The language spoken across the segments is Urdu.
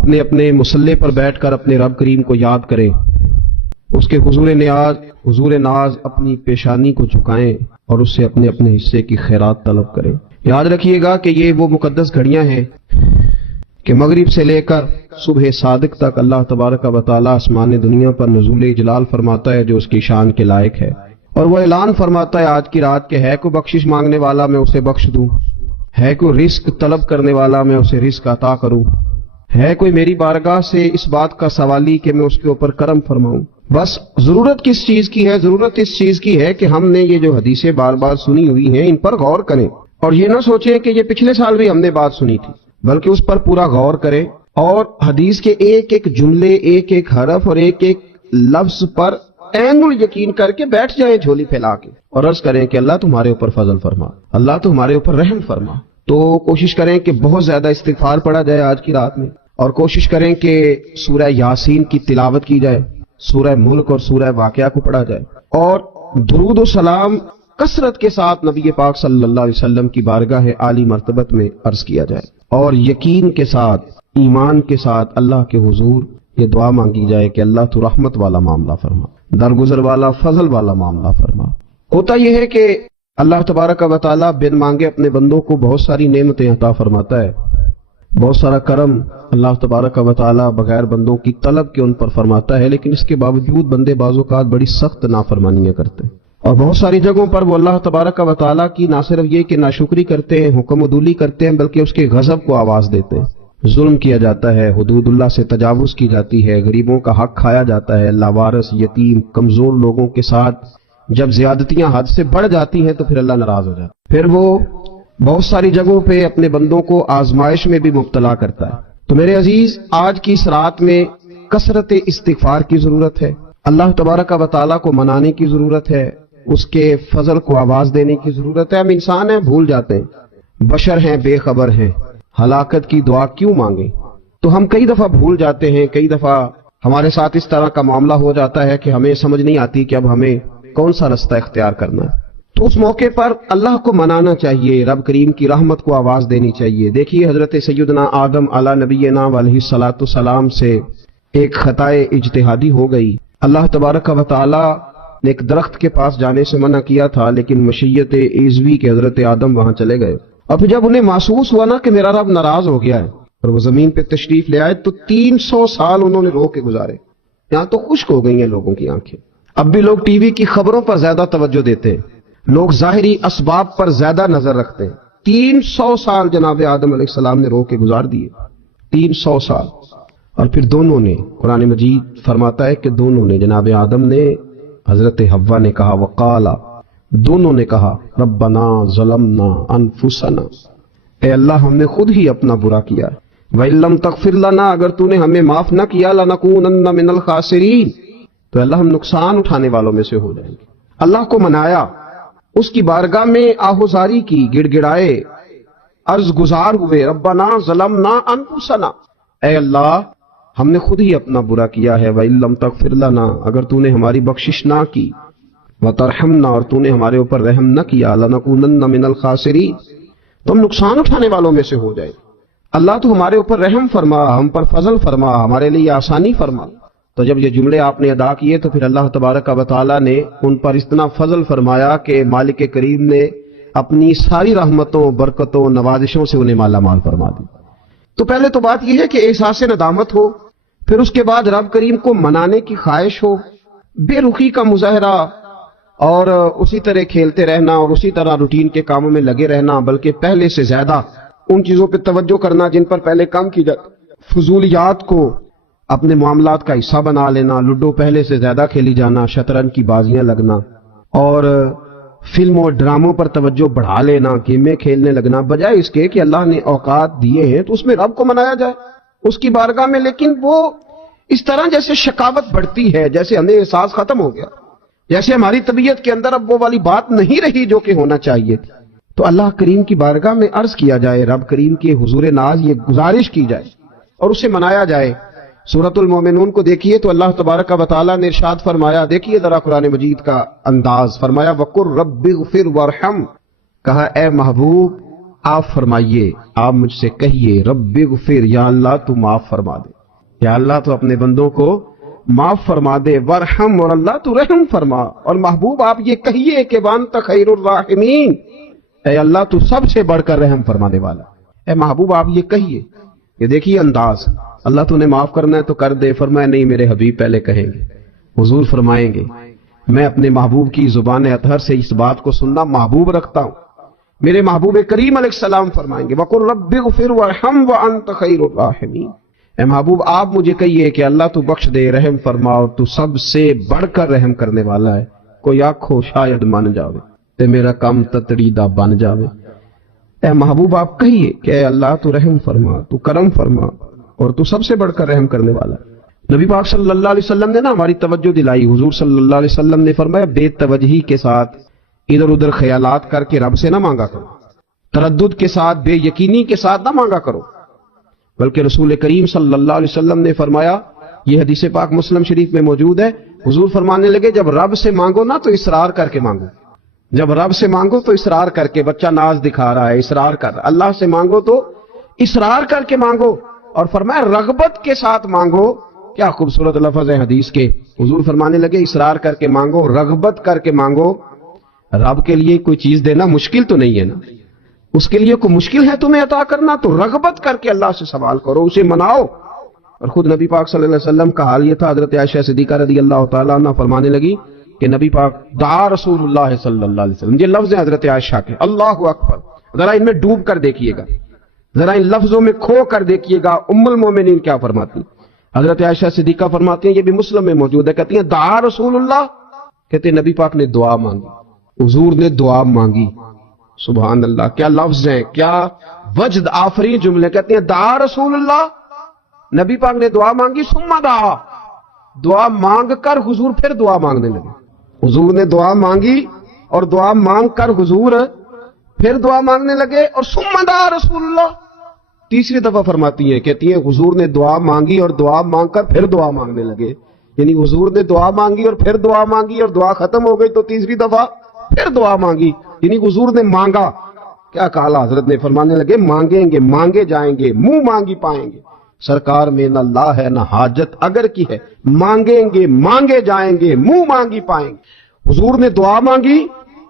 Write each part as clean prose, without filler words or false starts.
اپنے اپنے مصلے پر بیٹھ کر اپنے رب کریم کو یاد کریں، اس کے حضور ناز اپنی پیشانی کو جھکائیں اور اس سے اپنے اپنے حصے کی خیرات طلب کریں۔ یاد رکھیے گا کہ یہ وہ مقدس گھڑیاں ہیں کہ مغرب سے لے کر صبح صادق تک اللہ تبارک و تعالی آسمان دنیا پر نزول جلال فرماتا ہے جو اس کی شان کے لائق ہے، اور وہ اعلان فرماتا ہے آج کی رات کے ہے کوئی بخشش مانگنے والا میں اسے بخش دوں، ہے کوئی رزق طلب کرنے والا میں اسے رزق عطا کروں، ہے کوئی میری بارگاہ سے اس بات کا سوالی کہ میں اس کے اوپر کرم فرماؤں۔ بس ضرورت کس چیز کی ہے؟ ضرورت اس چیز کی ہے کہ ہم نے یہ جو حدیثیں بار بار سنی ہوئی ہیں ان پر غور کریں، اور یہ نہ سوچیں کہ یہ پچھلے سال بھی ہم نے بات سنی تھی، بلکہ اس پر پورا غور کریں اور حدیث کے ایک ایک جملے، ایک ایک حرف اور ایک ایک لفظ پر عین یقین کر کے بیٹھ جائیں جھولی پھیلا کے، اور عرض کریں کہ اللہ تمہارے اوپر فضل فرما، اللہ تمہارے اوپر رحم فرما۔ تو کوشش کریں کہ بہت زیادہ استغفار پڑھا جائے آج کی رات میں، اور کوشش کریں کہ سورہ یاسین کی تلاوت کی جائے، سورہ ملک اور سورہ واقعہ کو پڑھا جائے، اور درود و سلام کثرت کے ساتھ نبی پاک صلی اللہ علیہ وسلم کی بارگاہ عالی مرتبت میں عرض کیا جائے، اور یقین کے ساتھ، ایمان کے ساتھ اللہ کے حضور یہ دعا مانگی جائے کہ اللہ تو رحمت والا معاملہ فرما، درگزر والا، فضل والا معاملہ فرما۔ ہوتا یہ ہے کہ اللہ تبارک و تعالیٰ بن مانگے اپنے بندوں کو بہت ساری نعمتیں عطا فرماتا ہے، بہت سارا کرم اللہ تبارک و تعالیٰ بغیر بندوں کی طلب کے ان پر فرماتا ہے، لیکن اس کے باوجود بندے بعض اوقات بڑی سخت نافرمانیاں کرتے ہیں، اور بہت ساری جگہوں پر وہ اللہ تبارک و تعالیٰ کی نہ صرف یہ کہ ناشکری کرتے ہیں، حکم عدولی کرتے ہیں، بلکہ اس کے غضب کو آواز دیتے ہیں۔ ظلم کیا جاتا ہے، حدود اللہ سے تجاوز کی جاتی ہے، غریبوں کا حق کھایا جاتا ہے، لاوارث، یتیم، کمزور لوگوں کے ساتھ جب زیادتیاں حد سے بڑھ جاتی ہیں تو پھر اللہ ناراض ہو جاتا ہے، پھر وہ بہت ساری جگہوں پہ اپنے بندوں کو آزمائش میں بھی مبتلا کرتا ہے۔ تو میرے عزیز، آج کی اس رات میں کثرت استغفار کی ضرورت ہے، اللہ تبارک و تعالیٰ کو منانے کی ضرورت ہے، اس کے فضل کو آواز دینے کی ضرورت ہے۔ ہم انسان ہیں، بھول جاتے ہیں، بشر ہیں، بے خبر ہیں، ہلاکت کی دعا کیوں مانگیں؟ تو ہم کئی دفعہ بھول جاتے ہیں، کئی دفعہ ہمارے ساتھ اس طرح کا معاملہ ہو جاتا ہے کہ ہمیں سمجھ نہیں آتی کہ اب ہمیں کون سا رستہ اختیار کرنا ہے۔ تو اس موقع پر اللہ کو منانا چاہیے، رب کریم کی رحمت کو آواز دینی چاہیے۔ دیکھیے حضرت سیدنا آدم علی نبینا علیہ الصلوۃ والسلام سے ایک خطائے اجتہادی ہو گئی۔ اللہ تبارک و تعالی نے ایک درخت کے پاس جانے سے منع کیا تھا، لیکن مشیت عزوی کے حضرت آدم وہاں چلے گئے، اور پھر جب انہیں محسوس ہوا نا کہ میرا رب ناراض ہو گیا ہے اور وہ زمین پہ تشریف لے آئے، تو 300 سال انہوں نے رو کے گزارے۔ یہاں تو خشک ہو گئی ہیں لوگوں کی آنکھیں۔ اب بھی لوگ ٹی وی کی خبروں پر زیادہ توجہ دیتے ہیں، لوگ ظاہری اسباب پر زیادہ نظر رکھتے ہیں۔ 300 سال جناب آدم علیہ السلام نے رو کے گزار دیے، 300 سال۔ اور پھر دونوں نے، قرآن مجید فرماتا ہے کہ دونوں نے، جناب آدم نے، حضرت حوا نے کہا، وقالا، دونوں نے کہا، ربنا ظلمنا انفسنا، اے اللہ ہم نے خود ہی اپنا برا کیا، وَإِن لَّمْ تَغْفِرْ لَنَا، اگر تو نے ہمیں معاف نہ کیا، لَنَكُونَنَّ مِنَ الْخَاسِرِينَ، تو اللہ ہم نقصان اٹھانے والوں میں سے ہو جائیں گے۔ اللہ کو منایا، اس کی بارگاہ میں آہوزاری کی، گڑ گڑائے، عرض گزار ہوئے، ربنا ظلمنا انفسنا، اے اللہ ہم نے خود ہی اپنا برا کیا ہے، وَإِن لَّمْ تَغْفِرْ لَنَا، اگر تو نے ہماری بخشش نہ کی، وَتَرْحَمْنَا، اور تو نے ہمارے اوپر رحم نہ کیا، لَنَكُونَنَّ مِنَ الْخَاسِرِينَ، تو ہم نقصان اٹھانے والوں میں سے ہو جائیں۔ اللہ تو ہمارے اوپر رحم فرما، ہم پر فضل فرما، ہمارے لیے آسانی فرما۔ تو جب یہ جملے آپ نے ادا کیے تو پھر اللہ تبارک و تعالیٰ نے ان پر اتنا فضل فرمایا کہ مالک کریم نے اپنی ساری رحمتوں، برکتوں، نوازشوں سے انہیں مالا مال فرما دی۔ تو پہلے تو بات یہ ہے کہ احساس ندامت ہو، پھر اس کے بعد رب کریم کو منانے کی خواہش ہو، بے رخی کا مظاہرہ، اور اسی طرح کھیلتے رہنا اور اسی طرح روٹین کے کاموں میں لگے رہنا، بلکہ پہلے سے زیادہ ان چیزوں پہ توجہ کرنا جن پر پہلے کام کی جاتی، فضولیات کو اپنے معاملات کا حصہ بنا لینا، لوڈو پہلے سے زیادہ کھیلی جانا، شطرنج کی بازیاں لگنا، اور فلموں اور ڈراموں پر توجہ بڑھا لینا، گیمیں کھیلنے لگنا، بجائے اس کے کہ اللہ نے اوقات دیے ہیں تو اس میں رب کو منایا جائے اس کی بارگاہ میں۔ لیکن وہ اس طرح جیسے شکاوت بڑھتی ہے، جیسے ہمیں احساس ختم ہو گیا، جیسے ہماری طبیعت کے اندر اب وہ والی بات نہیں رہی جو کہ ہونا چاہیے تھی۔ تو اللہ کریم کی بارگاہ میں عرض کیا جائے، رب کریم کے حضور ناز یہ گزارش کی جائے اور اسے منایا جائے۔ سورۃ المومنون کو دیکھیے تو اللہ تبارک و تعالیٰ نے ارشاد فرمایا، دیکھیے ذرا قرآن مجید کا انداز، فرمایا وَقُلْ رَبِّ اغْفِرْ وَارْحَمْ، کہا اے محبوب آپ فرمائیے، آپ مجھ سے کہیے رب اغفر، یا اللہ تو معاف فرما دے، یا اللہ تو اپنے بندوں کو معاف فرما دے، ورحم، اور اللہ تو رحم فرما، اور محبوب آپ یہ کہیے کہ وانت خیر الراحمین، اے اللہ تو سب سے بڑھ کر رحم فرمانے والا، اے محبوب آپ یہ کہیے۔ یہ دیکھیے انداز، اللہ تو نے معاف کرنا ہے تو کر دے، فرمایا نہیں میرے حبیب پہلے کہیں گے، حضور فرمائیں گے میں اپنے محبوب کی زبان اطہر سے اس بات کو سننا محبوب رکھتا ہوں، میرے محبوب کریم علیہ السلام فرمائیں گے وَقُلْ رَبِّ اغْفِرْ وَارْحَمْ وَأَنْتَ خَيْرُ الرَّاحِمِينَ، اے محبوب آپ مجھے کہیے کہ اللہ تو بخش دے، رحم فرما، اور تو سب سے بڑھ کر رحم کرنے والا ہے، کوئی آنکھو شاید مان جاوے تے میرا کام تتڑی دا بن جاوے۔ اے محبوب آپ کہیے کہ اے اللہ تو رحم فرما، تو کرم فرما، اور تو سب سے بڑھ کر رحم کرنے والا ہے۔ نبی پاک صلی اللہ علیہ وسلم نے نا ہماری توجہ دلائی، حضور صلی اللہ علیہ وسلم نے فرمایا بے توجہی کے ساتھ ادھر ادھر خیالات کر کے رب سے نہ مانگا کرو، تردد کے ساتھ بے یقینی کے ساتھ نہ مانگا کرو، بلکہ رسول کریم صلی اللہ علیہ وسلم نے فرمایا، یہ حدیث پاک مسلم شریف میں موجود ہے، حضور فرمانے لگے جب رب سے مانگو نا تو اصرار کر کے مانگو، جب رب سے مانگو تو اصرار کر کے، بچہ ناز دکھا رہا ہے اصرار کر، اللہ سے مانگو تو اصرار کر کے مانگو، اور فرمایا رغبت کے ساتھ مانگو۔ کیا خوبصورت لفظ ہے حدیث کے، حضور فرمانے لگے اصرار کر کے مانگو، رغبت کر کے مانگو۔ رب کے لیے کوئی چیز دینا مشکل تو نہیں ہے نا، اس کے لیے کوئی مشکل ہے تمہیں عطا کرنا، تو رغبت کر کے اللہ سے سوال کرو، اسے مناؤ۔ اور خود نبی پاک صلی اللہ علیہ وسلم کا حال یہ تھا، حضرت عائشہ صدیقہ رضی اللہ تعالیٰ عنہ فرمانے لگی کہ نبی پاک دعا رسول اللہ صلی اللہ علیہ وسلم، یہ لفظ ہیں حضرت عائشہ کے، اللہ اکبر، ذرا ان میں ڈوب کر دیکھیے گا، ذرا ان لفظوں میں کھو کر دیکھیے گا ام المومنین کیا فرماتی۔ حضرت عائشہ صدیقہ فرماتی ہیں، یہ بھی مسلم میں موجود ہے، کہتی ہیں دعا رسول اللہ، کہتے ہیں نبی پاک نے دعا مانگی، حضور نے دعا مانگی، سبحان اللہ، کیا لفظ ہیں، کیا وجد آفری جملے، کہتے ہیں دعا رسول اللہ، نبی پاک نے دعا مانگی، ثم دعا، دعا مانگ کر حضور پھر دعا مانگنے لگے، حضور نے دعا مانگی اور دعا مانگ کر حضور پھر دعا مانگنے لگے، اور ثم دعا رسول اللہ، تیسری دفعہ فرماتی ہیں، کہتی ہیں حضور نے دعا مانگی اور دعا مانگ کر پھر دعا مانگنے لگے، یعنی حضور نے دعا مانگی اور پھر دعا مانگی، اور دعا ختم ہو گئی تو تیسری دفعہ پھر دعا مانگی، یعنی حضور نے مانگا، کیا کہا حضرت نے، فرمانے لگے مانگیں گے مانگے جائیں گے، منہ مانگی پائیں گے، سرکار میں نہ لا ہے نہ حاجت اگر کی ہے، مانگیں گے مانگے جائیں گے، منہ مانگی پائیں گے۔ حضور نے دعا مانگی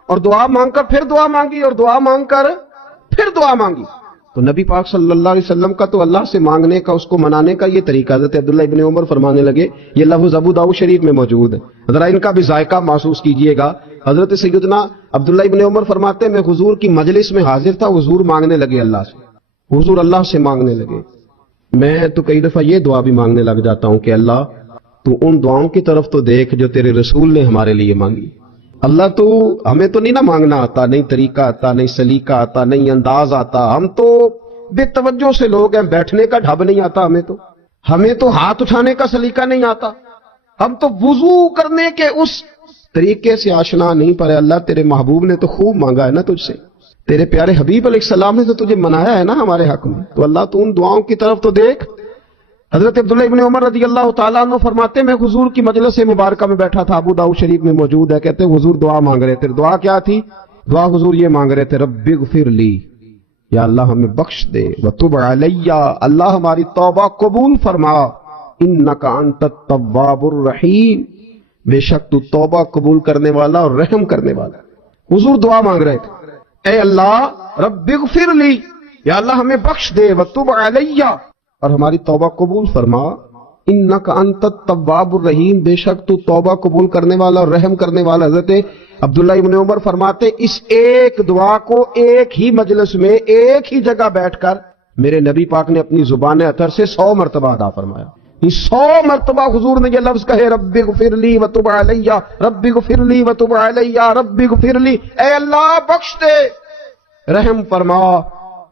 اور دعا مانگ کر پھر دعا مانگی، اور دعا مانگ کر پھر دعا مانگی، تو نبی پاک صلی اللہ علیہ وسلم کا تو اللہ سے مانگنے کا، اس کو منانے کا یہ طریقہ، حضرت عبداللہ ابن عمر فرمانے لگے، یہ لفظ ابو داؤد شریف میں موجود ہے، ذرا ان کا بھی ذائقہ محسوس کیجئے گا۔ حضرت سیدنا عبداللہ ابن عمر فرماتے ہیں میں حضور کی مجلس میں حاضر تھا، حضور مانگنے لگے اللہ سے، حضور اللہ سے مانگنے لگے، میں تو کئی دفعہ یہ دعا بھی مانگنے لگ جاتا ہوں کہ اللہ تو ان دعاؤں کی طرف تو دیکھ جو تیرے رسول نے ہمارے لیے مانگی، اللہ تو ہمیں تو نہیں نہ مانگنا آتا، نہیں طریقہ آتا، نہیں سلیقہ آتا، نہیں انداز آتا، ہم تو بے توجہ سے لوگ ہیں، بیٹھنے کا ڈھب نہیں آتا ہمیں تو ہاتھ اٹھانے کا سلیقہ نہیں آتا، ہم تو وضو کرنے کے اس طریقے سے آشنا نہیں، پر اللہ تیرے محبوب نے تو خوب مانگا ہے نا تجھ سے، تیرے پیارے حبیب علیہ السلام نے تو تجھے منایا ہے نا ہمارے حق میں، تو اللہ تو ان دعاؤں کی طرف تو دیکھ۔ حضرت عبداللہ ابن عمر رضی اللہ تعالیٰ عنہ فرماتے میں حضور کی مجلس مبارکہ میں بیٹھا تھا، ابو داؤد شریف میں موجود ہے، کہتے ہیں حضور دعا مانگ رہے تھے، دعا کیا تھی؟ دعا حضور یہ مانگ رہے تھے رب اغفر لی، یا اللہ ہمیں بخش دے، وتب علی، اللہ ہماری توبہ قبول فرما، انک انت التواب الرحیم، بے شک تو توبہ قبول کرنے والا اور رحم کرنے والا۔ حضور دعا مانگ رہے تھے، اے اللہ رب اغفر لی، یا اللہ ہمیں بخش دے، وتب علی، اور ہماری توبہ قبول فرما، انک انت التواب الرحیم، بے شک تو توبہ قبول کرنے والا اور رحم کرنے والا۔ حضرت عبداللہ ابن عمر فرماتے اس ایک دعا کو ایک ہی مجلس میں ایک ہی جگہ بیٹھ کر میرے نبی پاک نے اپنی زبان اطہر سے 100 مرتبہ ادا فرمایا، 100 مرتبہ حضور نے یہ لفظ کہے رب اغفر لی وتب علی، رب اغفر لی وتب علی، رب اغفر لی، اے اللہ بخش دے، رحم فرما،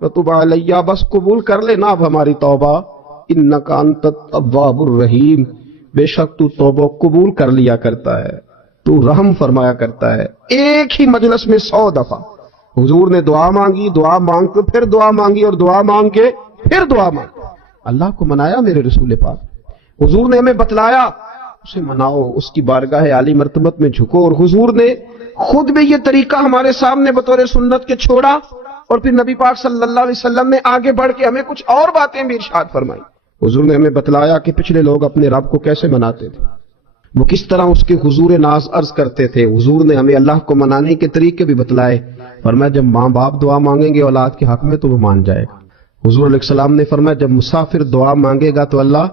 وتب علی، بس قبول کر لینا اب ہماری توبہ، انک انت التواب الرحیم، بے شک تو توبہ قبول کر لیا کرتا ہے، تو رحم فرمایا کرتا ہے۔ ایک ہی مجلس میں 100 دفعہ حضور نے دعا مانگی، دعا مانگ کے پھر دعا مانگی، اور دعا مانگ کے پھر دعا مانگی، اللہ کو منایا میرے رسول پاک، حضور نے ہمیں بتلایا، اسے مناؤ، اس کی بارگاہ عالی مرتبت میں جھکو، اور حضور نے خود بھی یہ طریقہ ہمارے سامنے بطور سنت کے چھوڑا، اور پھر نبی پاک صلی اللہ علیہ وسلم نے آگے بڑھ کے ہمیں کچھ اور باتیں بھی ارشاد فرمائی. حضور نے ہمیں بتلایا کہ پچھلے لوگ اپنے رب کو کیسے مناتے تھے، وہ کس طرح اس کے حضور ناز عرض کرتے تھے. حضور نے ہمیں اللہ کو منانے کے طریقے بھی بتلائے. فرمایا جب ماں باپ دعا مانگیں گے اولاد کے حق میں تو وہ مان جائے گا. حضور علیہ السلام نے فرمایا جب مسافر دعا مانگے گا تو اللہ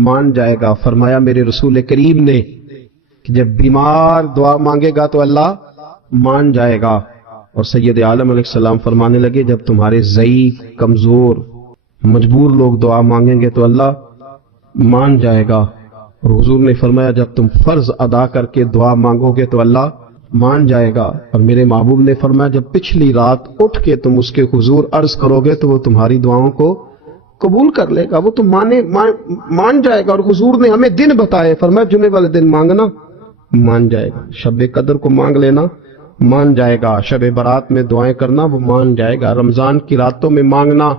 مان جائے گا. فرمایا میرے رسول کریم نے کہ جب بیمار دعا مانگے گا تو اللہ مان جائے گا. اور سید عالم علیہ السلام فرمانے لگے جب تمہارے ضعیف، کمزور، مجبور لوگ دعا مانگیں گے تو اللہ مان جائے گا. اور حضور نے فرمایا جب تم فرض ادا کر کے دعا مانگو گے تو اللہ مان جائے گا. اور میرے محبوب نے فرمایا جب پچھلی رات اٹھ کے تم اس کے حضور عرض کرو گے تو وہ تمہاری دعاؤں کو قبول کر لے گا، وہ تم مان جائے گا. اور حضور نے ہمیں دن بتائے، فرمایا جمعے والے دن مانگنا مان جائے گا، شب قدر کو مانگ لینا مان جائے گا، شب برات میں دعائیں کرنا وہ مان جائے گا، رمضان کی راتوں میں مانگنا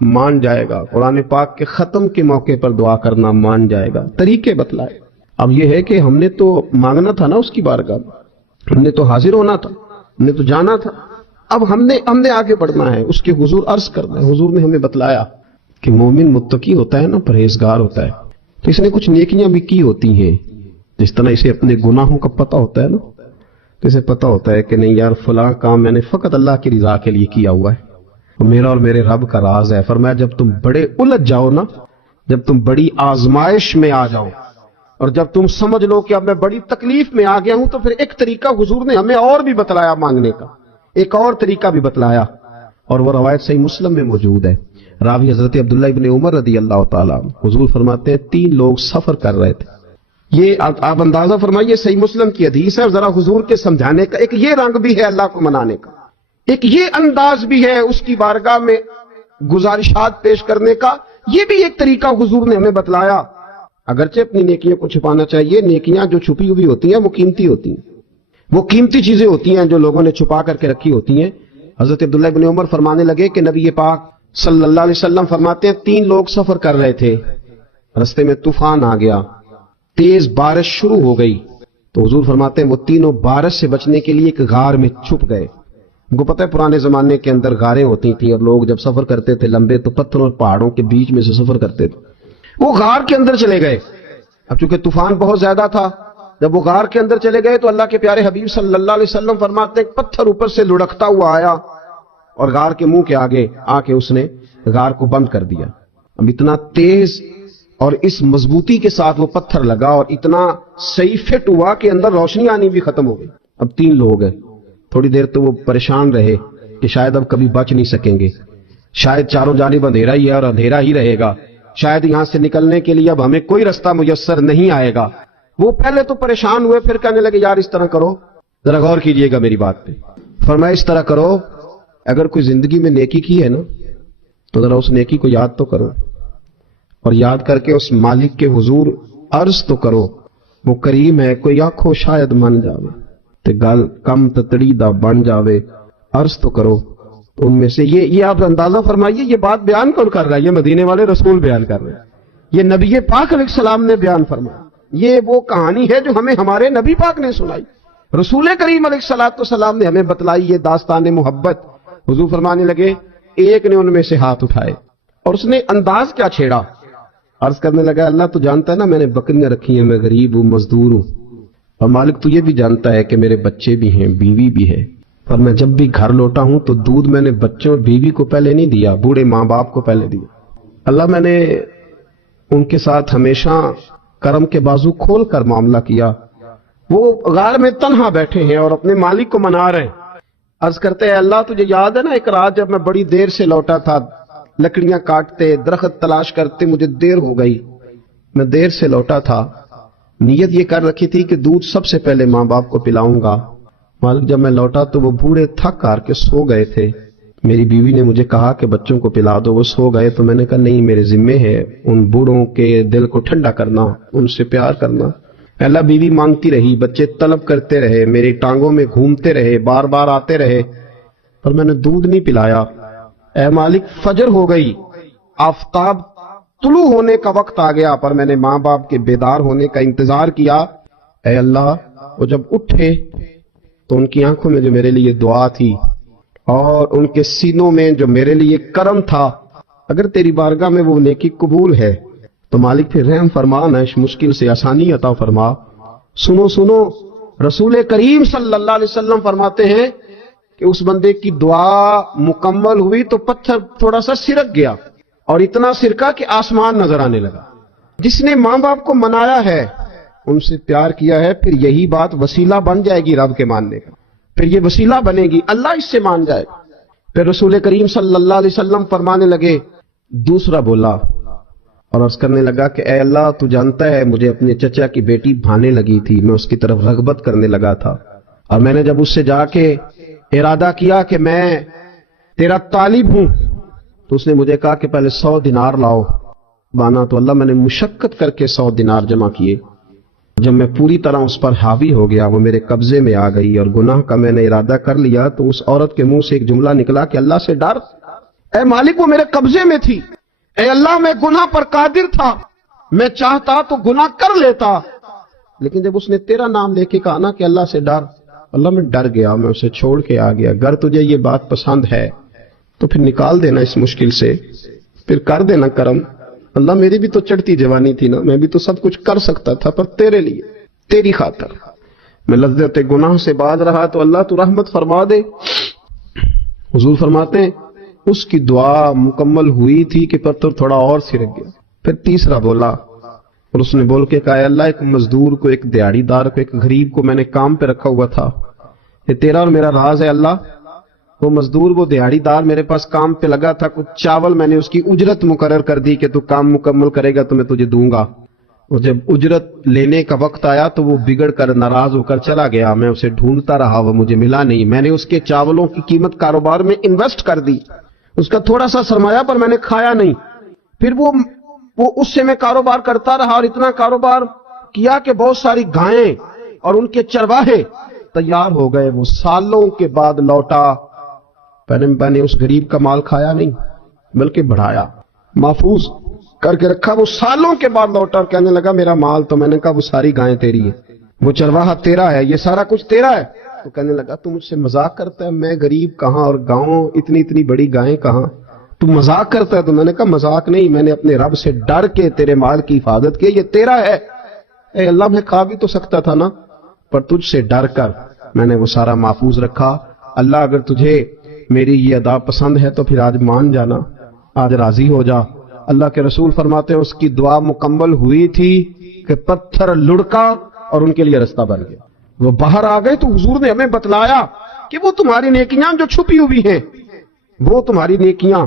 مان جائے گا، قرآن پاک کے ختم کے موقع پر دعا کرنا مان جائے گا. طریقے بتلائے. اب یہ ہے کہ ہم نے تو مانگنا تھا نا اس کی بارگاہ میں، ہم نے تو حاضر ہونا تھا، ہم نے تو جانا تھا. اب ہم نے آگے بڑھنا ہے، اس کے حضور عرض کرنا ہے. حضور نے ہمیں بتلایا کہ مومن متقی ہوتا ہے نا، پرہیزگار ہوتا ہے، تو اس نے کچھ نیکیاں بھی کی ہوتی ہیں. جس طرح اسے اپنے گناہوں کا پتہ ہوتا ہے نا، تو اسے پتہ ہوتا ہے کہ نہیں یار فلاں کام میں نے فقط اللہ کی رضا کے لیے کیا ہوا ہے، میرا اور میرے رب کا راز ہے. فرمایا جب تم بڑے الجھ جاؤ نا، جب تم بڑی آزمائش میں آ جاؤ اور جب تم سمجھ لو کہ اب میں بڑی تکلیف میں آ گیا ہوں، تو پھر ایک طریقہ حضور نے ہمیں اور بھی بتلایا مانگنے کا، ایک اور طریقہ بھی بتلایا. اور وہ روایت صحیح مسلم میں موجود ہے. راوی حضرت عبداللہ ابن عمر رضی اللہ تعالیٰ عنہ. حضور فرماتے ہیں 3 لوگ سفر کر رہے تھے. یہ آپ اندازہ فرمائیے، صحیح مسلم کی حدیث ہے. ذرا حضور کے سمجھانے کا ایک یہ رنگ بھی ہے اللہ کو منانے کا، ایک یہ انداز بھی ہے اس کی بارگاہ میں گزارشات پیش کرنے کا. یہ بھی ایک طریقہ حضور نے ہمیں بتلایا. اگرچہ اپنی نیکیوں کو چھپانا چاہیے، نیکیاں جو چھپی ہوئی ہوتی ہیں وہ قیمتی ہوتی ہیں، وہ قیمتی چیزیں ہوتی ہیں جو لوگوں نے چھپا کر کے رکھی ہوتی ہیں. حضرت عبداللہ ابن عمر فرمانے لگے کہ نبی پاک صلی اللہ علیہ وسلم فرماتے ہیں 3 لوگ سفر کر رہے تھے، رستے میں طوفان آ گیا، تیز بارش شروع ہو گئی، تو حضور فرماتے ہیں وہ تینوں بارش سے بچنے کے لیے ایک غار میں چھپ گئے. ان کو پتہ ہے پرانے زمانے کے اندر غاریں ہوتی تھیں اور لوگ جب سفر کرتے تھے لمبے تو پتھروں اور پہاڑوں کے بیچ میں سے سفر کرتے تھے. وہ غار کے اندر چلے گئے. اب چونکہ طوفان بہت زیادہ تھا، جب وہ غار کے اندر چلے گئے تو اللہ کے پیارے حبیب صلی اللہ علیہ وسلم فرماتے ہیں پتھر اوپر سے لڑکتا ہوا آیا اور غار کے منہ کے آگے آ کے اس نے غار کو بند کر دیا. اب اتنا تیز اور اس مضبوطی کے ساتھ وہ پتھر لگا اور اتنا صحیح فٹ ہوا کہ اندر روشنی آنی بھی ختم ہو گئی. اب 3 لوگ ہیں. تھوڑی دیر تو وہ پریشان رہے کہ شاید اب کبھی بچ نہیں سکیں گے، شاید چاروں جانب اندھیرا ہی ہے اور اندھیرا ہی رہے گا، شاید یہاں سے نکلنے کے لیے اب ہمیں کوئی رستہ میسر نہیں آئے گا. وہ پہلے تو پریشان ہوئے، پھر کہنے لگے یار اس طرح کرو، ذرا غور کیجئے گا میری بات پہ. فرمایا اس طرح کرو، اگر کوئی زندگی میں نیکی کی ہے نا تو ذرا اس نیکی کو یاد تو کرو، اور یاد کر کے اس مالک کے حضور عرض تو کرو. وہ کریم ہے، کوئی آنکھو شاید من جاوے تے گل کم تتڑی دا بن جاوے، عرض تو کرو. تو ان میں سے یہ آپ اندازہ فرمائیے یہ بات بیان کون کر رہا ہے؟ یہ مدینے والے رسول بیان کر رہے ہیں، یہ نبی پاک علیہ السلام نے بیان فرمایا. یہ وہ کہانی ہے جو ہمیں ہمارے نبی پاک نے سنائی، رسول کریم علیہ السلام نے ہمیں بتلائی. یہ داستان محبت. حضور فرمانے لگے ایک نے ان میں سے ہاتھ اٹھائے اور اس نے انداز کیا چھیڑا، عرض کرنے لگا اللہ تو جانتا ہے نا میں نے بکریاں رکھی ہیں، میں غریب ہوں، مزدور ہوں، اور مالک تو یہ بھی جانتا ہے کہ میرے بچے بھی ہیں، بیوی بھی ہے، پر میں جب بھی گھر لوٹا ہوں تو دودھ میں نے بچوں اور بیوی کو پہلے نہیں دیا، بوڑھے ماں باپ کو پہلے دیا. اللہ میں نے ان کے ساتھ ہمیشہ کرم کے بازو کھول کر معاملہ کیا. وہ غار میں تنہا بیٹھے ہیں اور اپنے مالک کو منا رہے ہیں. عرض کرتے ہیں اللہ تجھے یاد ہے نا ایک رات جب میں بڑی دیر سے لوٹا تھا، لکڑیاں کاٹتے، درخت تلاش کرتے، مجھے دیر ہو گئی، میں دیر سے لوٹا تھا، نیت یہ کر رکھی تھی کہ دودھ سب سے پہلے ماں باپ کو پلاؤں گا. مالک جب میں لوٹا تو وہ بوڑھے تھک ہار کے سو گئے تھے. میری بیوی نے مجھے کہا کہ بچوں کو پلا دو، وہ سو گئے. تو میں نے کہا نہیں، میرے ذمے ہے ان بوڑھوں کے دل کو ٹھنڈا کرنا، ان سے پیار کرنا. اللہ بیوی مانگتی رہی، بچے طلب کرتے رہے، میری ٹانگوں میں گھومتے رہے، بار بار آتے رہے، پر میں نے دودھ نہیں پلایا. اے مالک فجر ہو گئی، آفتاب طلوع ہونے کا وقت آ گیا، پر میں نے ماں باپ کے بیدار ہونے کا انتظار کیا. اے اللہ وہ جب اٹھے تو ان کی آنکھوں میں جو میرے لیے دعا تھی اور ان کے سینوں میں جو میرے لیے کرم تھا، اگر تیری بارگاہ میں وہ نیکی قبول ہے تو مالک پھر رحم فرما، نہ اس مشکل سے آسانی عطا فرما۔ سنو سنو، رسول کریم صلی اللہ علیہ وسلم فرماتے ہیں کہ اس بندے کی دعا مکمل ہوئی تو پتھر تھوڑا سا سرک گیا، اور اتنا سرکا کہ آسمان نظر آنے لگا۔ جس نے ماں باپ کو منایا ہے، ان سے پیار کیا ہے، پھر یہی بات وسیلہ بن جائے گی رب کے ماننے کا، پھر یہ وسیلہ بنے گی، اللہ اس سے مان جائے گا۔ پھر رسول کریم صلی اللہ علیہ وسلم فرمانے لگے، دوسرا بولا اور عرض کرنے لگا کہ اے اللہ، تو جانتا ہے مجھے اپنے چچا کی بیٹی بھانے لگی تھی، میں اس کی طرف رغبت کرنے لگا تھا، اور میں نے جب اس سے جا کے ارادہ کیا کہ میں تیرا طالب ہوں، تو اس نے مجھے کہا کہ پہلے 100 دینار لاؤ بانا، تو اللہ میں نے مشقت کر کے 100 دینار جمع کیے۔ جب میں پوری طرح اس پر حاوی ہو گیا، وہ میرے قبضے میں آ گئی اور گناہ کا میں نے ارادہ کر لیا، تو اس عورت کے منہ سے ایک جملہ نکلا کہ اللہ سے ڈر، اے مالک وہ میرے قبضے میں تھی، اے اللہ میں گناہ پر قادر تھا، میں چاہتا تو گناہ کر لیتا، لیکن جب اس نے تیرا نام لے کے کہا نا کہ اللہ سے ڈر، اللہ میں ڈر گیا، میں اسے چھوڑ کے آ گیا۔ اگر تجھے یہ بات پسند ہے تو پھر نکال دینا اس مشکل سے، پھر کر دینا کرم۔ اللہ میری بھی تو چڑھتی جوانی تھی نا، میں بھی تو سب کچھ کر سکتا تھا، پر تیرے لیے، تیری خاطر میں لذت گناہ سے باز رہا، تو اللہ تو رحمت فرما دے۔ حضور فرماتے ہیں اس کی دعا مکمل ہوئی تھی کہ پتھر تھوڑا اور سرک گیا۔ پھر تیسرا بولا اور اس نے بول کے کہا، اللہ ایک مزدور کو، ایک دیہڑی دار کو، ایک غریب کو میں نے کام پہ رکھا ہوا تھا، یہ تیرا اور میرا راز ہے اللہ۔ وہ مزدور، وہ دیہڑی دار میرے پاس کام پہ لگا تھا، کچھ چاول میں نے اس کی اجرت مقرر کر دی کہ تو کام مکمل کرے گا تو میں تجھے دوں گا، اور جب اجرت لینے کا وقت آیا تو وہ بگڑ کر ناراض ہو کر چلا گیا، میں اسے ڈھونڈتا رہا، وہ مجھے ملا نہیں، میں نے اس کے چاولوں کی قیمت کاروبار میں انویسٹ کر دی، اس کا تھوڑا سا سرمایہ پر میں نے کھایا نہیں، پھر وہ اس سے میں کاروبار کرتا رہا، اور اتنا کاروبار کیا کہ بہت ساری گائیں اور ان کے چرواہے تیار ہو گئے، وہ سالوں کے بعد لوٹا، میں نے اس غریب کا مال کھایا نہیں بلکہ بڑھایا، محفوظ کر کے رکھا، وہ سالوں کے بعد لوٹا اور کہنے لگا میرا مال، تو میں نے کہا وہ ساری گائیں تیری ہے، وہ چرواہا تیرا ہے، یہ سارا کچھ تیرا ہے، تو کہنے لگا تو مجھ سے مذاق کرتا ہے، میں غریب کہاں اور گاؤں اتنی بڑی گائیں کہاں، تو مذاق کرتا ہے؟ تو میں نے کہا مذاق نہیں، میں نے اپنے رب سے ڈر کے تیرے مال کی حفاظت کی، یہ تیرا ہے۔ اے اللہ میں کھا بھی تو سکتا تھا نا، پر تجھ سے ڈر کر میں نے وہ سارا محفوظ رکھا۔ اللہ اگر تجھے میری یہ ادا پسند ہے تو پھر آج مان جانا، آج راضی ہو جا۔ اللہ کے رسول فرماتے ہیں اس کی دعا مکمل ہوئی تھی کہ پتھر لڑکا اور ان کے لیے رستہ بن گیا، وہ باہر آ گئے۔ تو حضور نے ہمیں بتلایا کہ وہ تمہاری نیکیاں جو چھپی ہوئی ہیں، وہ تمہاری نیکیاں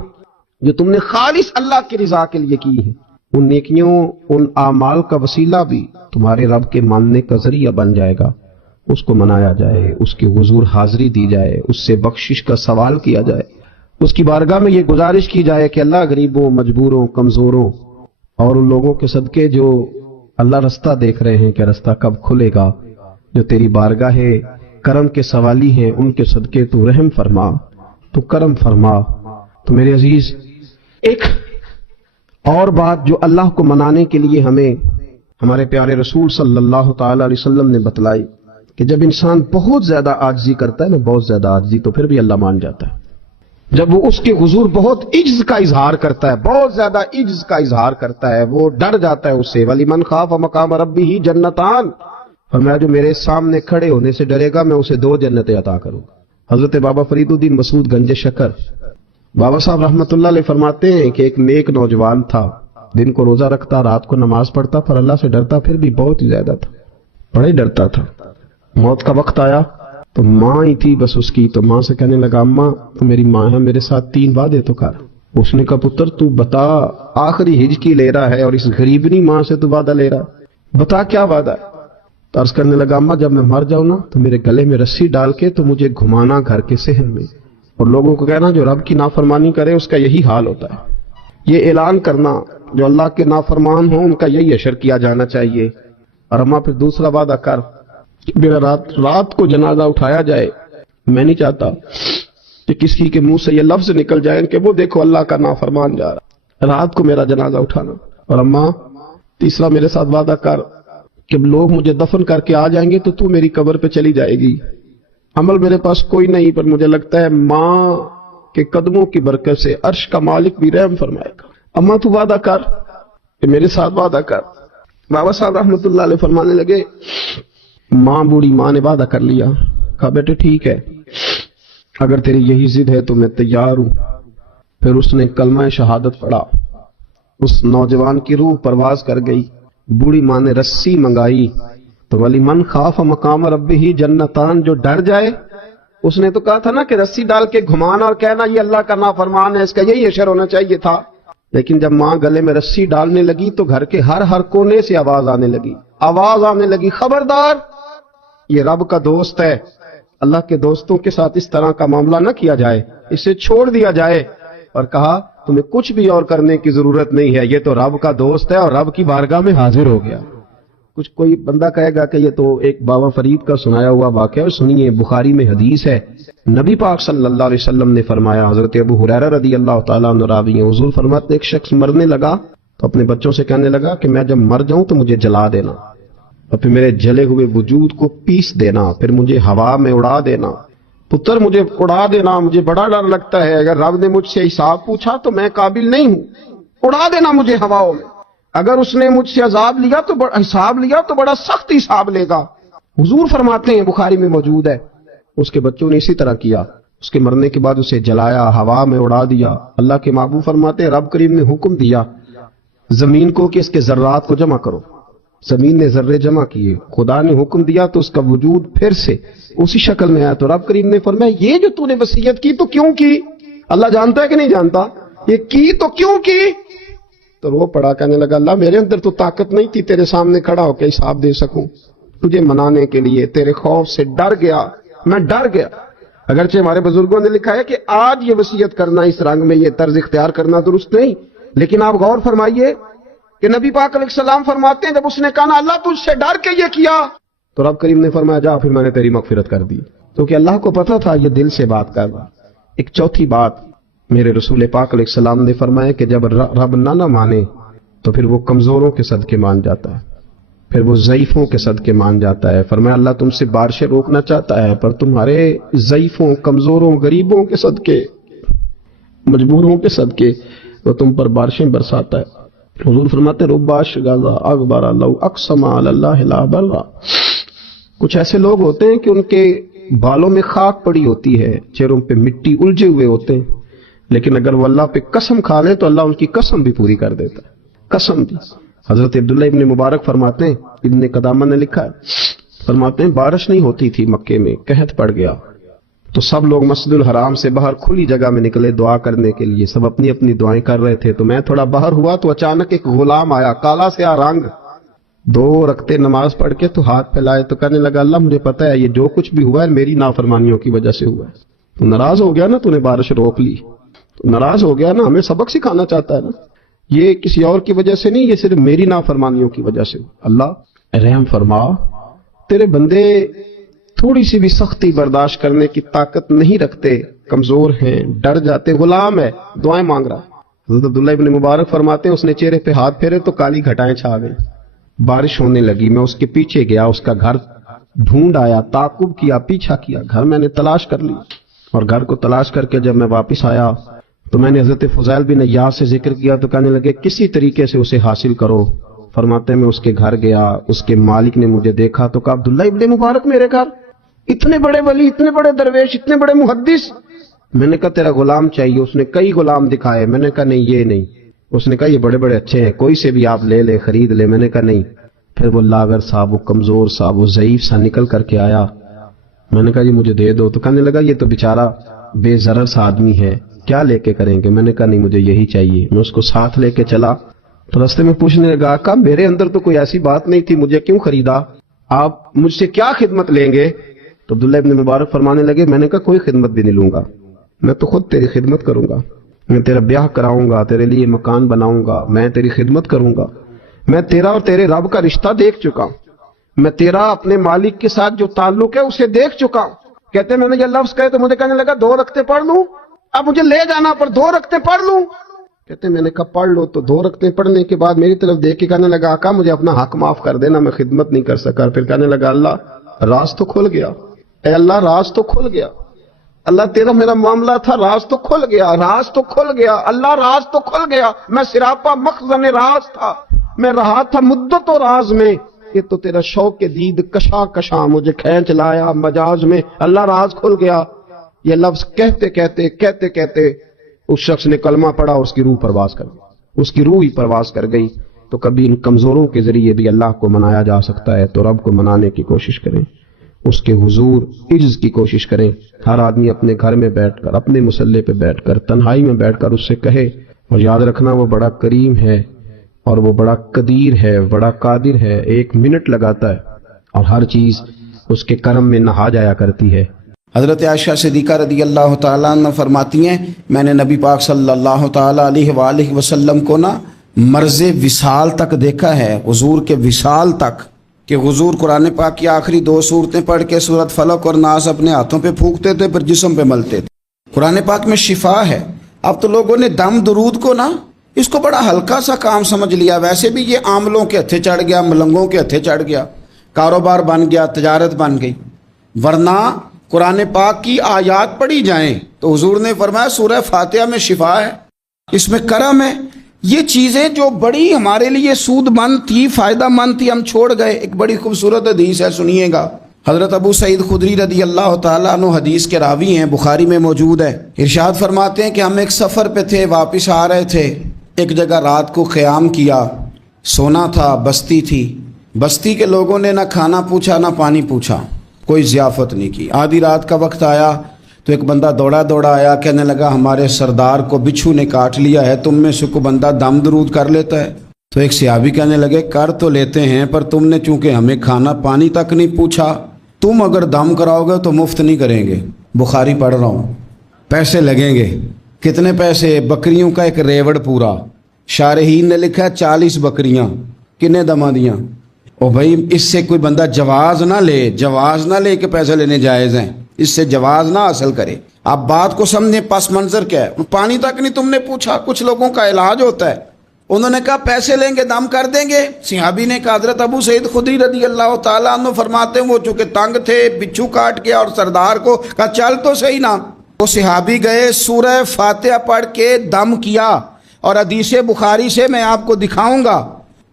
جو تم نے خالص اللہ کی رضا کے لیے کی ہیں، ان نیکیوں، ان اعمال کا وسیلہ بھی تمہارے رب کے ماننے کا ذریعہ بن جائے گا، اس کو منایا جائے، اس کے حضور حاضری دی جائے، اس سے بخشش کا سوال کیا جائے، اس کی بارگاہ میں یہ گزارش کی جائے کہ اللہ غریبوں، مجبوروں، کمزوروں اور ان لوگوں کے صدقے جو اللہ رستہ دیکھ رہے ہیں کہ رستہ کب کھلے گا، جو تیری بارگاہ کرم کے سوالی ہیں، ان کے صدقے تو رحم فرما، تو کرم فرما۔ تو میرے عزیز، ایک اور بات جو اللہ کو منانے کے لیے ہمیں ہمارے پیارے رسول صلی اللہ تعالی علیہ وسلم نے بتلائی کہ جب انسان بہت زیادہ عاجزی کرتا ہے نا، بہت زیادہ عاجزی، تو پھر بھی اللہ مان جاتا ہے۔ جب وہ اس کے حضور بہت عجز کا اظہار کرتا ہے، بہت زیادہ عجز کا اظہار کرتا ہے، وہ ڈر جاتا ہے اس سے، وَلِمَنْ خَافَ مَقَامَ رَبِّهِ جَنَّتَانِ، فرمایا جو میرے سامنے کھڑے ہونے سے ڈرے گا میں اسے 2 جنتیں عطا کروں گا۔ حضرت بابا فرید الدین مسعود گنج شکر بابا صاحب رحمت اللہ علیہ فرماتے ہیں کہ ایک نیک نوجوان تھا، دن کو روزہ رکھتا، رات کو نماز پڑھتا، پر اللہ سے ڈرتا پھر بھی بہت ہی زیادہ تھا، بڑا ہی ڈرتا تھا۔ موت کا وقت آیا تو ماں ہی تھی بس اس کی، تو ماں سے کہنے لگا اماں تو میری ماں ہے، میرے ساتھ 3 وعدے تو کر۔ اس نے کہا پتر تو بتا، آخری ہج کی لے رہا ہے اور اس غریبنی ماں سے تو وعدہ لے رہا ہے، بتا کیا وعدہ ہے؟ تو عرض کرنے لگا اماں جب میں مر جاؤں نا تو میرے گلے میں رسی ڈال کے تو مجھے گھمانا گھر کے صحن میں، اور لوگوں کو کہنا جو رب کی نافرمانی کرے اس کا یہی حال ہوتا ہے، یہ اعلان کرنا جو اللہ کے نافرمان ہوں ان کا یہی اشر کیا جانا چاہیے۔ اور اماں پھر دوسرا وعدہ کر، میرا رات کو جنازہ اٹھایا جائے، میں نہیں چاہتا کہ کسی کے منہ سے یہ لفظ نکل جائے کہ وہ دیکھو اللہ کا نافرمان جا رہا، رات کو میرا جنازہ اٹھانا۔ اور اماں تیسرا میرے ساتھ وعدہ کر کہ لوگ مجھے دفن کر کے آ جائیں گے تو تو میری قبر پہ چلی جائے گی، عمل میرے پاس کوئی نہیں، پر مجھے لگتا ہے ماں کے قدموں کی برکت سے عرش کا مالک بھی رحم فرمائے گا۔ اماں تو وعدہ کر کہ میرے ساتھ وعدہ کر۔ بابا صاحب رحمۃ اللہ علیہ فرمانے لگے، ماں بوڑھی ماں نے وعدہ کر لیا، کہا بیٹے ٹھیک ہے، اگر تیری یہی ضد ہے تو میں تیار ہوں۔ پھر اس نے کلمہ شہادت پڑھا، اس نوجوان کی روح پرواز کر گئی۔ بوڑھی ماں نے رسی منگائی تو ولی من خاف مقام ربہ جنتان، جو ڈر جائے، اس نے تو کہا تھا نا کہ رسی ڈال کے گھمانا اور کہنا یہ اللہ کا نافرمان ہے، اس کا یہی اشر ہونا چاہیے تھا۔ لیکن جب ماں گلے میں رسی ڈالنے لگی تو گھر کے ہر کونے سے آواز آنے لگی، خبردار یہ رب کا دوست ہے، اللہ کے دوستوں کے ساتھ اس طرح کا معاملہ نہ کیا جائے، اسے چھوڑ دیا جائے۔ اور کہا تمہیں کچھ بھی اور کرنے کی ضرورت نہیں ہے، یہ تو رب کا دوست ہے اور رب کی بارگاہ میں حاضر ہو گیا۔ کچھ کوئی بندہ کہے گا کہ یہ تو ایک بابا فرید کا سنایا ہوا واقعہ ہے، سنیے، بخاری میں حدیث ہے، نبی پاک صلی اللہ علیہ وسلم نے فرمایا، حضرت ابو ہریرہ رضی اللہ تعالیٰ عنہ راوی ہیں، حضور فرماتے ایک شخص مرنے لگا تو اپنے بچوں سے کہنے لگا کہ میں جب مر جاؤں تو مجھے جلا دینا اور پھر میرے جلے ہوئے وجود کو پیس دینا، پھر مجھے ہوا میں اڑا دینا، پتر مجھے اڑا دینا، مجھے بڑا ڈر لگتا ہے، اگر رب نے مجھ سے حساب پوچھا تو میں قابل نہیں ہوں، اڑا دینا مجھے ہواؤں میں، اگر اس نے مجھ سے عذاب لیا تو حساب لیا تو بڑا سخت حساب لے گا۔ حضور فرماتے ہیں، بخاری میں موجود ہے، اس کے بچوں نے اسی طرح کیا، اس کے مرنے کے بعد اسے جلایا، ہوا میں اڑا دیا۔ اللہ کے محبوب فرماتے ہیں رب کریم نے حکم دیا زمین کو کہ اس کے ذرات کو جمع کرو، زمین نے ذرے جمع کیے، خدا نے حکم دیا تو اس کا وجود پھر سے اسی شکل میں آیا، تو رب کریم نے فرمایا یہ جو تو نے وصیت کی تو کیوں کی؟ اللہ جانتا ہے کہ نہیں جانتا؟ یہ کی تو کیوں کی؟ تو وہ پڑا، کہنے لگا اللہ میرے اندر تو طاقت نہیں تھی تیرے سامنے کھڑا ہو کے حساب دے سکوں، تجھے منانے کے لیے تیرے خوف سے ڈر گیا، میں ڈر گیا۔ اگرچہ ہمارے بزرگوں نے لکھا ہے کہ آج یہ وصیت کرنا، اس رنگ میں یہ طرز اختیار کرنا درست نہیں، لیکن آپ غور فرمائیے کہ نبی پاک علیہ السلام فرماتے ہیں جب اس نے کہا نا اللہ تجھ سے ڈر کے یہ کیا، تو رب کریم نے فرمایا جا پھر میں نے تیری مغفرت کر دی، کیونکہ اللہ کو پتا تھا یہ دل سے بات کر رہا۔ ایک چوتھی بات میرے رسول پاک علیہ السلام نے فرمایا کہ جب رب نہ مانے تو پھر وہ کمزوروں کے صدقے مان جاتا ہے، پھر وہ ضعیفوں کے صدقے مان جاتا ہے۔ فرمایا اللہ تم سے بارشیں روکنا چاہتا ہے پر تمہارے ضعیفوں، کمزوروں، غریبوں کے صدقے، مجبوروں کے صدقے وہ تم پر بارشیں برساتا ہے۔ حضور فرماتے ربا اشغال اکبر لو اقسم علی اللہ لا برا، کچھ ایسے لوگ ہوتے ہیں کہ ان کے بالوں میں خاک پڑی ہوتی ہے، چہروں پہ مٹی الجھے ہوئے ہوتے ہیں، لیکن اگر وہ اللہ پہ قسم کھا لیں تو اللہ ان کی قسم بھی پوری کر دیتا ہے، قسم بھی۔ حضرت عبداللہ ابن مبارک فرماتے ہیں، ابن قدامہ نے لکھا ہے، فرماتے ہیں بارش نہیں ہوتی تھی مکے میں، قحط پڑ گیا تو سب لوگ مسجد الحرام سے باہر کھلی جگہ میں نکلے دعا کرنے کے لیے، سب اپنی اپنی دعائیں کر رہے تھے، تو میں تھوڑا باہر ہوا تو اچانک ایک غلام آیا، کالا سیاہ رنگ، 2 رکعتیں نماز پڑھ کے تو ہاتھ پھیلائے تو کہنے لگا اللہ مجھے پتا ہے یہ جو کچھ بھی ہوا ہے میری نافرمانیوں کی وجہ سے ہوا ہے، تو ناراض ہو گیا نا، تو نے بارش روک لی، تو ناراض ہو گیا نا، ہمیں سبق سکھانا چاہتا ہے نا، یہ کسی اور کی وجہ سے نہیں، یہ صرف میری نافرمانیوں کی وجہ سے۔ اللہ رحم فرما، تیرے بندے تھوڑی سی بھی سختی برداشت کرنے کی طاقت نہیں رکھتے، کمزور ہیں، ڈر جاتے، غلام ہے، دعائیں مانگ رہا۔ حضرت عبداللہ ابن مبارک فرماتے ہیں اس نے چہرے پہ ہاتھ پھیرے تو کالی گھٹائیں چھا گئی، بارش ہونے لگی، میں اس کے پیچھے گیا، اس کا گھر ڈھونڈ آیا، تعاقب کیا، پیچھا کیا، گھر میں نے تلاش کر لی، اور گھر کو تلاش کر کے جب میں واپس آیا تو میں نے حضرت فضیل بن عیاض سے ذکر کیا تو کہنے لگے کسی طریقے سے اسے حاصل کرو۔ فرماتے ہیں میں اس کے گھر گیا، اس کے مالک نے مجھے دیکھا تو کہا عبداللہ ابن مبارک میرے گھر، اتنے بڑے ولی، اتنے بڑے درویش، اتنے بڑے محدث۔ میں نے کہا تیرا غلام چاہیے، اس نے کئی غلام دکھائے، میں نے کہا نہیں یہ نہیں، اس نے کہا یہ بڑے بڑے اچھے ہیں، کوئی سے بھی آپ لے لے، خرید لے، میں نے کہا نہیں۔ پھر وہ لاغر صاحب، وہ کمزور صاحب، وہ ضعیف سا نکل کر کے آیا، میں نے کہا یہ مجھے دے دو، تو کہنے لگا یہ تو بیچارہ بے ضرر سا آدمی ہے، کیا لے کے کریں گے؟ میں نے کہا نہیں مجھے یہی چاہیے۔ میں اس کو ساتھ لے کے چلا تو راستے میں پوچھنے لگا آقا میرے اندر تو کوئی ایسی بات نہیں تھی، مجھے کیوں خریدا؟ آپ مجھ سے کیا خدمت لیں گے؟ تو عبداللہ ابن مبارک فرمانے لگے میں نے کہا کوئی خدمت بھی نہیں لوں گا، میں تو خود تیری خدمت کروں گا، میں تیرا بیاہ کراؤں گا، تیرے لیے مکان بناؤں گا، میں تیری خدمت کروں گا، میں تیرا اور تیرے رب کا رشتہ دیکھ چکا ہوں، میں تیرا اپنے مالک کے ساتھ جو تعلق ہے اسے دیکھ چکا ہوں۔ کہتے میں نے یہ لفظ کہے تو مجھے کہنے لگا 2 رکعتیں پڑھ لوں، اب مجھے لے جانا پر 2 رکعتیں پڑھ لوں؟ کہتے میں نے کہا پڑھ لو، تو 2 رکعتیں پڑھنے کے بعد میری طرف دیکھ کے کہنے لگا آقا مجھے اپنا حق معاف کر دینا، میں خدمت نہیں کر سکا۔ پھر کہنے لگا اللہ راز تو کھل گیا، اے اللہ راز تو کھل گیا، اللہ تیرا میرا معاملہ تھا، راز تو کھل گیا، راز تو کھل گیا، اللہ راز تو کھل گیا، میں سراپا مخزن راز تھا، میں رہا تھا مدت و راز میں، یہ تو تیرا شوق دید کشا کشا مجھے کھینچ لایا مجاز میں، اللہ راز کھل گیا۔ یہ لفظ کہتے کہتے کہتے کہتے اس شخص نے کلمہ پڑھا، اس کی روح پرواز کر گئی، اس کی روح ہی پرواز کر گئی۔ تو کبھی ان کمزوروں کے ذریعے بھی اللہ کو منایا جا سکتا ہے، تو رب کو منانے کی کوشش کریں، اس کے حضور عجز کی کوشش کریں۔ ہر آدمی اپنے گھر میں بیٹھ کر، اپنے مصلے پہ بیٹھ کر، تنہائی میں بیٹھ کر اس سے کہے، اور یاد رکھنا وہ بڑا کریم ہے اور وہ بڑا قدیر ہے، بڑا قادر ہے، 1 منٹ لگاتا ہے اور ہر چیز اس کے کرم میں نہا جایا کرتی ہے۔ حضرت عائشہ صدیقہ رضی اللہ تعالیٰ عنہ فرماتی ہیں میں نے نبی پاک صلی اللہ تعالیٰ علیہ وآلہ وسلم کو مرض وصال تک دیکھا ہے، حضور کے وصال تک، کہ حضور قرآن پاک کی آخری 2 سورتیں پڑھ کے سورت فلق اور ناس اپنے ہاتھوں پہ پھونکتے تھے، پھر جسم پہ ملتے تھے۔ قرآن پاک میں شفا ہے۔ اب تو لوگوں نے دم درود کو اس کو بڑا ہلکا سا کام سمجھ لیا، ویسے بھی یہ عاملوں کے ہتھے چڑھ گیا، ملنگوں کے ہتھے چڑھ گیا، کاروبار بن گیا، تجارت بن گئی۔ ورنہ قرآن پاک کی آیات پڑھی جائیں تو حضور نے فرمایا سورہ فاتحہ میں شفا ہے، اس میں کرم ہے۔ یہ چیزیں جو بڑی ہمارے لیے سود مند تھی، فائدہ مند تھی، ہم چھوڑ گئے۔ ایک بڑی خوبصورت حدیث ہے، سنیے گا۔ حضرت ابو سعید خدری رضی اللہ تعالیٰ عنہ حدیث کے راوی ہیں، بخاری میں موجود ہے۔ ارشاد فرماتے ہیں کہ ہم ایک سفر پہ تھے، واپس آ رہے تھے، ایک جگہ رات کو قیام کیا، سونا تھا، بستی تھی۔ بستی کے لوگوں نے نہ کھانا پوچھا نہ پانی پوچھا، کوئی ضیافت نہیں کی۔ آدھی رات کا وقت آیا تو ایک بندہ دوڑا دوڑا آیا، کہنے لگا ہمارے سردار کو بچھو نے کاٹ لیا ہے، تم میں سے کوئی بندہ دم درود کر لیتا ہے؟ تو ایک صحابی کہنے لگے کر تو لیتے ہیں، پر تم نے چونکہ ہمیں کھانا پانی تک نہیں پوچھا، تم اگر دم کراؤ گے تو مفت نہیں کریں گے۔ بخاری پڑھ رہا ہوں، پیسے لگیں گے۔ کتنے پیسے؟ بکریوں کا ایک ریوڑ پورا۔ شارحین نے لکھا 40 بکریاں، کنے دما دیاں؟ او بھائی اس سے کوئی بندہ جواز نہ لے کہ پیسے لینے جائز ہیں، اس سے جواز نہ حاصل کرے۔ آپ بات کو سمجھیں، پس منظر کیا ہے؟ پانی تک نہیں تم نے پوچھا۔ کچھ لوگوں کا علاج ہوتا ہے، انہوں نے کہا پیسے لیں گے دم کر دیں گے۔ صحابی نے کہا، حضرت ابو سعید خدری رضی اللہ تعالیٰ عنہ فرماتے ہیں وہ چونکہ تنگ تھے، بچھو کاٹ گیا اور سردار کو کہا چل تو صحیح نا۔ وہ صحابی گئے، سورہ فاتحہ پڑھ کے دم کیا، اور حدیث بخاری سے میں آپ کو دکھاؤں گا۔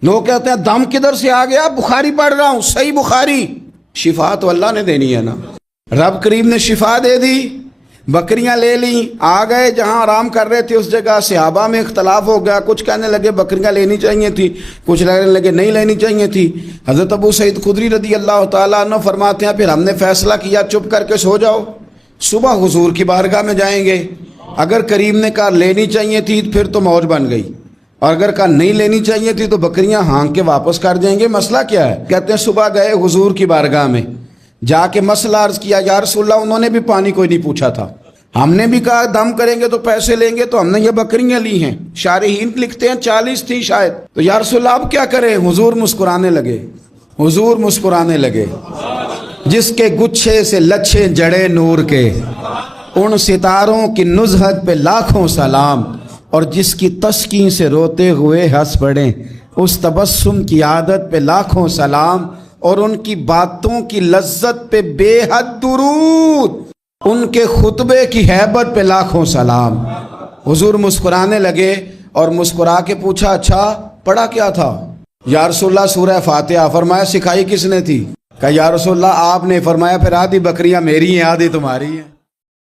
لوگ کہتے ہیں دم کدھر سے آ گیا؟ بخاری پڑھ رہا ہوں، صحیح بخاری۔ شفا تو اللہ نے دینی ہے نا، رب کریم نے شفا دے دی۔ بکریاں لے لیں، آ گئے جہاں آرام کر رہے تھے اس جگہ۔ صحابہ میں اختلاف ہو گیا، کچھ کہنے لگے بکریاں لینی چاہیے تھی، کچھ کہنے لگے نہیں لینی چاہیے تھی۔ حضرت ابو سعید خدری رضی اللہ تعالیٰ عنہ فرماتے ہیں پھر ہم نے فیصلہ کیا چپ کر کے سو جاؤ، صبح حضور کی بارگاہ میں جائیں گے۔ اگر کریم نے کہا لینی چاہیے تھی پھر تو موج بن گئی، اور اگر کہا نہیں لینی چاہیے تھی تو بکریاں ہانک کے واپس کر جائیں گے۔ مسئلہ کیا ہے؟ کہتے ہیں صبح گئے حضور کی بارگاہ میں، جا کے مسئلہ عرض کیا، یا رسول اللہ انہوں نے بھی پانی کوئی نہیں پوچھا تھا، ہم نے بھی کہا دم کریں گے تو پیسے لیں گے، تو ہم نے یہ بکریاں لی ہیں۔ شارحین لکھتے ہیں 40 تھی شاید۔ تو یا رسول اللہ اب کیا کریں؟ حضور مسکرانے لگے، حضور مسکرانے لگے۔ جس کے گچھے سے لچھے جڑے نور کے، ان ستاروں کی نزہت پہ لاکھوں سلام، اور جس کی تسکین سے روتے ہوئے ہنس پڑیں، اس تبسم کی عادت پہ لاکھوں سلام، اور ان کی باتوں کی لذت پہ بے حد درود، ان کے خطبے کی ہیبت پہ لاکھوں سلام۔ حضور مسکرانے لگے اور مسکرا کے پوچھا اچھا پڑھا کیا تھا؟ یا رسول اللہ سورہ فاتحہ۔ فرمایا سکھائی کس نے تھی؟ کہا یا رسول اللہ آپ نے۔ فرمایا پھر آدھی بکریاں میری ہیں آدھی تمہاری ہیں۔